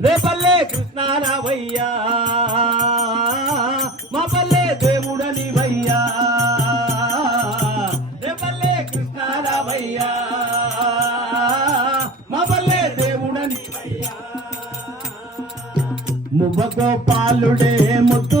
రేపల్లే కృష్ణారావయ్యా మా పల్లె దేవుడని వయ్యా. రేపల్లే కృష్ణారావయ్యా మా పల్లె దేవుడని వయ్యా. మువ్వ గోపాలుడే ముత్తు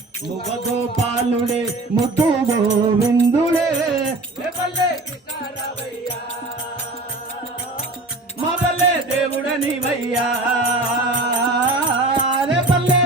గోపాలుడే ముద్దు గోవిందుడే. రేపల్లె మొదలే దేవుడని వయ్యా రేపల్లె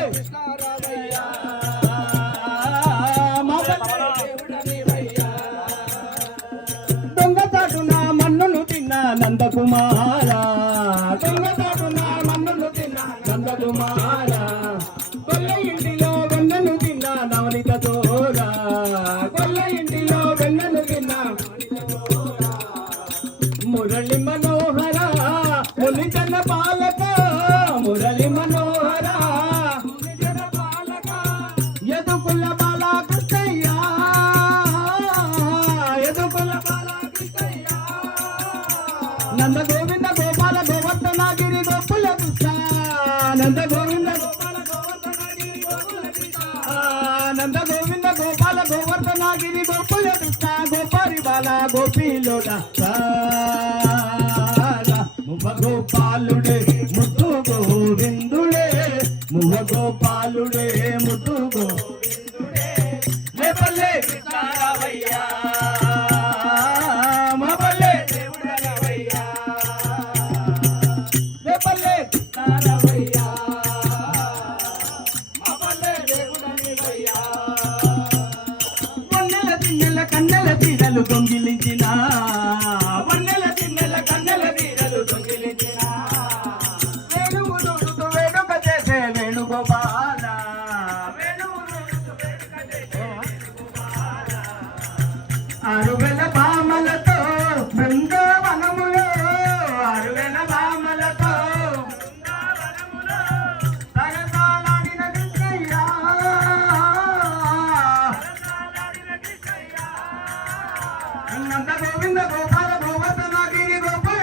మురళి మనోహర మునిజన పాలక మురళి మనోహర. మునిజన పాలక యదుకుల బాల కృష్ణయ్య యదుకుల బాల నంద గోవింద గోపాల గోవర్ధనగిరి గోపుల కృష్ణ. నంద గోవింద గోపాల గోవర్ధనగిరి గోపుల కృష్ణ. నంద గోవింద గోపాలుడే ముద్దు గోవిందుడే మువ్వ గోపాలుడే ముద్దు గోవిందుడే లేపల్లే కృష్ణారావయ్యా కన్నెల తీరలు అరువెల బామలతో బృందావనములో అరువెల బామలతో బృందావనములో కృష్ణయ్య నంద గోవింద గోపాల గోవర్ధన గిరి గోపాల